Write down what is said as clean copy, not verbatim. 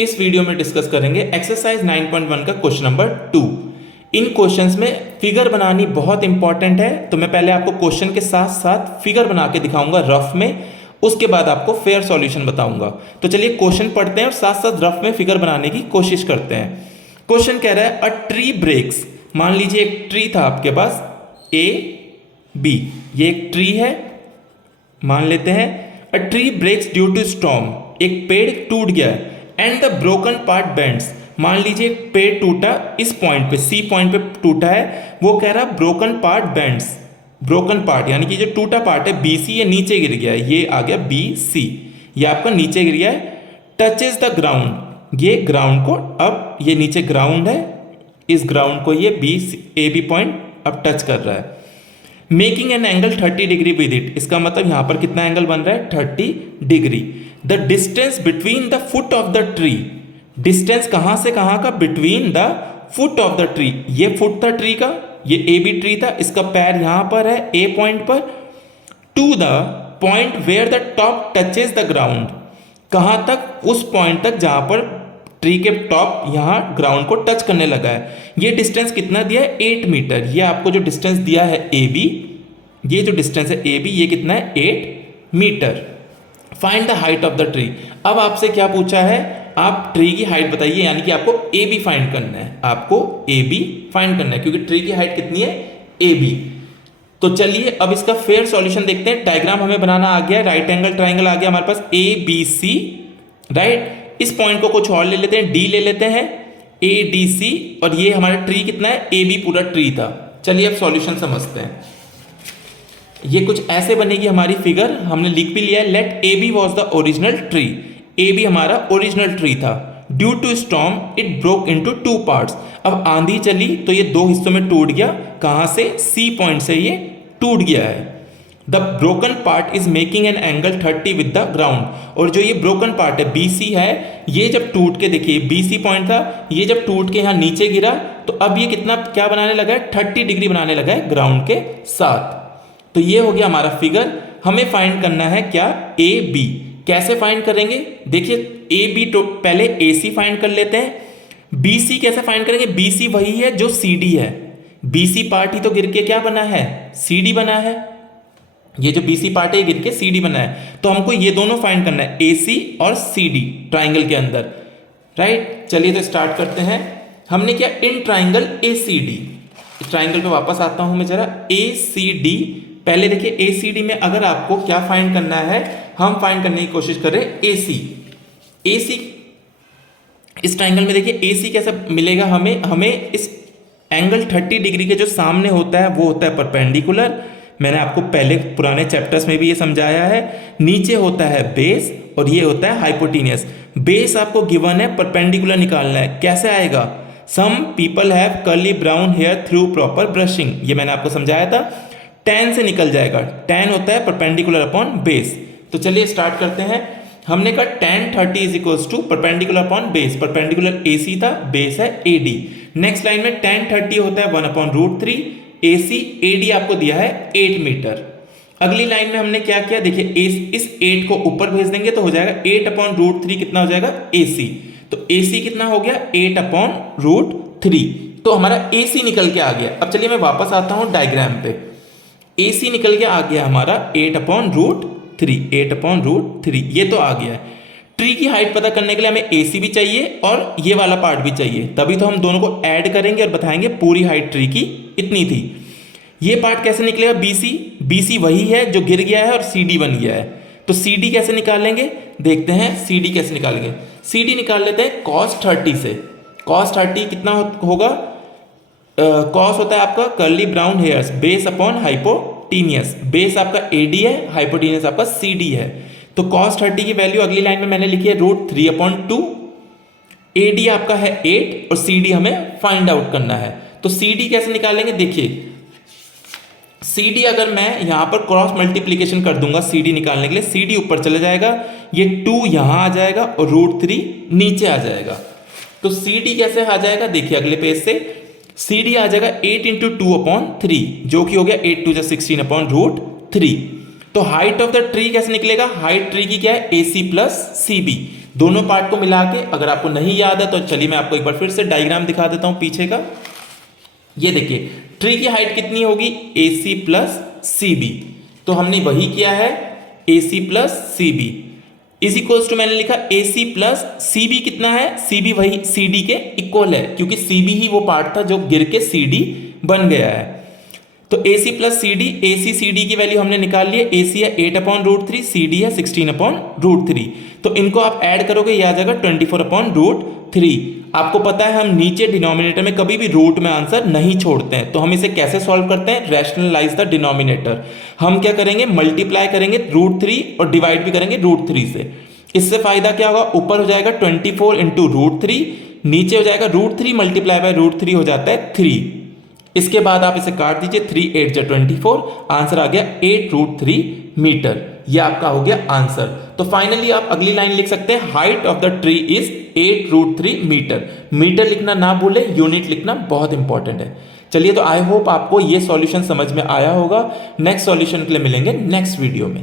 इस वीडियो में डिस्कस करेंगे एक्सरसाइज 9.1 का क्वेश्चन नंबर 2। इन क्वेश्चंस में फिगर बनानी बहुत इंपॉर्टेंट है, तो मैं पहले आपको क्वेश्चन के साथ साथ फिगर बना के दिखाऊंगा रफ में, उसके बाद आपको फेयर सॉल्यूशन बताऊंगा। तो चलिए क्वेश्चन पढ़ते हैं और साथ साथ रफ में फिगर बनाने की कोशिश करते हैं। क्वेश्चन कह रहा है अ ट्री ब्रेक्स, मान लीजिए एक ट्री था आपके पास ए बी, ये एक ट्री है मान लेते हैं। A tree breaks due to storm, एक पेड़ टूट गया है। And the broken part bends, मान लीजिए एक पेड़ टूटा इस पॉइंट पे, सी पॉइंट पे टूटा है। वो कह रहा broken part bends, broken part यानी कि जो टूटा पार्ट है बी सी, ये नीचे गिर गया है, ये आ गया बी सी, ये आपका नीचे गिर गया है। टचेस द ग्राउंड, ये ग्राउंड को, अब ये नीचे ग्राउंड है, इस ग्राउंड को ये बी ए बी पॉइंट अब टच कर रहा है। Making an angle 30 degree with it, इसका मतलब यहां पर कितना एंगल बन रहा है 30 degree. The distance between the foot of the tree, distance कहां से कहां का, between the foot of the tree, ये फुट था ट्री का, ये ए बी ट्री था, इसका पैर यहां पर है ए पॉइंट पर, to the point where the top touches the ground, कहां तक, उस पॉइंट तक जहां पर ट्री के टॉप यहां ग्राउंड को टच करने लगा है। ये डिस्टेंस कितना दिया है 8 मीटर, ये आपको जो डिस्टेंस दिया है ए बी, ये जो डिस्टेंस है ए बी, ये कितना है 8 metre. Find the height of the tree, अब आपसे क्या पूछा है, आप ट्री की हाइट बताइए, यानी कि आपको ए बी फाइंड करना है, आपको ए बी फाइंड करना है, क्योंकि ट्री की हाइट कितनी है ए बी। तो चलिए अब इसका फेयर सॉल्यूशन देखते हैं। डायग्राम हमें बनाना आ गया, राइट एंगल ट्राइंगल आ गया हमारे पास ए बी सी, राइट। इस पॉइंट को कुछ और ले लेते हैं, डी ले लेते हैं, ए डी सी, और ये हमारा ट्री कितना है ए बी पूरा ट्री था। चलिए अब सॉल्यूशन समझते हैं। ये कुछ ऐसे बनेगी हमारी फिगर, हमने लिख भी लिया है। Let A B was the original tree, A B हमारा ओरिजिनल ट्री था। Due to storm it broke into 2 parts, अब आंधी चली तो ये 2 हिस्सों में टूट गया, कहां से, सी पॉइंट से ये टूट गया है। The broken part is making an angle 30 with the ground, और जो ये ब्रोकन पार्ट है बी सी है, ये जब टूट के, देखिए बी सी पॉइंट था, ये जब टूट के यहाँ नीचे गिरा तो अब ये कितना क्या बनाने लगा है 30 डिग्री बनाने लगा है ग्राउंड के साथ। तो ये हो गया हमारा फिगर। हमें फाइंड करना है क्या, ए बी। कैसे फाइंड करेंगे, देखिए ए बी तो पहले ए सी फाइंड कर लेते हैं। बी सी कैसे फाइंड करेंगे, बी सी वही है जो सी डी है, बी सी पार्ट ही तो गिर के क्या बना है, सी डी बना है। ये जो बी सी पार्ट है गिर के सी डी बना है, तो हमको ये दोनों फाइंड करना है, ए सी और सी डी ट्राइंगल के अंदर, राइट। चलिए तो स्टार्ट करते हैं। हमने क्या, in triangle A C D, triangle पे वापस आता हूं मैं जरा, ए सी डी। पहले देखिए ए सी डी में अगर आपको क्या फाइंड करना है, हम फाइंड करने की कोशिश कर रहे हैं ए सी। ए सी इस ट्राइंगल में देखिए ए सी कैसे मिलेगा हमें इस एंगल 30 डिग्री के जो सामने होता है वो होता है परपेंडिकुलर। मैंने आपको पहले पुराने चैप्टर्स में भी ये समझाया है। नीचे होता है बेस और ये होता है हाइपोटेनियस। बेस आपको गिवन है, परपेंडिकुलर निकालना है, कैसे आएगा, some people have curly brown hair through proper brushing, ये मैंने आपको समझाया था। tan से निकल जाएगा, tan होता है परपेंडिकुलर अपॉन बेस। तो चलिए स्टार्ट करते हैं। हमने कहा tan 30 is equals to perpendicular upon base, perpendicular A C था, बेस है ए डी। नेक्स्ट लाइन में tan 30 होता है 1/√3, ए सी ए डी आपको दिया है 8 मीटर। अगली लाइन में हमने क्या किया, देखिए इस 8 को ऊपर भेज देंगे तो हो जाएगा 8/√3, कितना हो जाएगा ए सी। तो ए सी कितना हो गया 8/√3, तो हमारा ए सी निकल के आ गया। अब चलिए मैं वापस आता हूं डायग्राम पे। ए सी निकल के आ गया हमारा 8/√3, 8/√3, ये तो आ गया है। ट्री की हाइट पता करने के लिए हमें ए सी भी चाहिए और ये वाला पार्ट भी चाहिए, तभी तो हम दोनों को ऐड करेंगे और बताएंगे पूरी हाइट ट्री की इतनी थी। ये पार्ट कैसे निकलेगा, बी सी, बी सी वही है जो गिर गया है और सी डी बन गया है। तो सी डी कैसे निकालेंगे, देखते हैं सी डी कैसे निकालेंगे। सी डी निकाल लेते हैं cos 30 से। cos 30 कितना होगा, कॉस होता है आपका curly brown hairs, base upon hypotenuse, base आपका ए डी है, हाइपोटीनियस आपका सी डी है। तो cos 30 की वैल्यू अगली लाइन में मैंने लिखी है √3/2, ए डी आपका है 8 और सी डी हमें फाइंड आउट करना है। तो सी डी कैसे निकालेंगे, देखिए सी डी अगर मैं यहां पर क्रॉस मल्टीप्लीकेशन कर दूंगा सी डी निकालने के लिए, सी डी ऊपर चले जाएगा, ये 2 यहां आ जाएगा और √3 नीचे आ जाएगा। तो सी डी कैसे आ जाएगा, देखिए अगले पेज से सी डी आ जाएगा 8 × 2/3, जो कि हो गया 8 × 2 = 16/√3। तो हाइट ऑफ द ट्री कैसे निकलेगा, हाइट ट्री की क्या है ए सी प्लस सी बी, दोनों पार्ट को मिला के, अगर आपको नहीं याद है तो चलिए मैं आपको एक बार फिर से डायग्राम दिखा देता हूं पीछे का। ये देखिए, ट्री की हाइट कितनी होगी, AC प्लस CB, तो हमने वही किया है, AC plus CB is equals to, मैंने लिखा AC प्लस CB कितना है, CB वही CD के इक्वल है, क्योंकि CB ही वो पार्ट था जो गिर के CD बन गया है। तो AC plus CD, AC CD की वैल्यू हमने निकाल ली है, AC है 8/√3, CD है 16/√3, तो इनको आप ऐड करोगे, ये आ जाएगा 24/√3। आपको पता है हम नीचे डिनोमिनेटर में कभी भी रूट में आंसर नहीं छोड़ते हैं, तो हम इसे कैसे सॉल्व करते हैं, रैशनलाइज द डिनोमिनेटर। हम क्या करेंगे, मल्टीप्लाई करेंगे √3 और डिवाइड भी करेंगे √3 से। इससे फायदा क्या होगा, ऊपर हो जाएगा 24 इंटू √3, नीचे हो जाएगा √3 मल्टीप्लाई बाय √3 हो जाता है 3। इसके बाद आप इसे काट दीजिए, 3 8 जा 24, आंसर आ गया 8√3 मीटर। यह आपका हो गया आंसर। तो फाइनली आप अगली लाइन लिख सकते हैं, height of the tree is 8√3 metre. Metre लिखना ना भूले, यूनिट लिखना बहुत इंपॉर्टेंट है। चलिए, तो आई होप आपको ये सॉल्यूशन समझ में आया होगा। नेक्स्ट सॉल्यूशन के लिए मिलेंगे नेक्स्ट वीडियो में।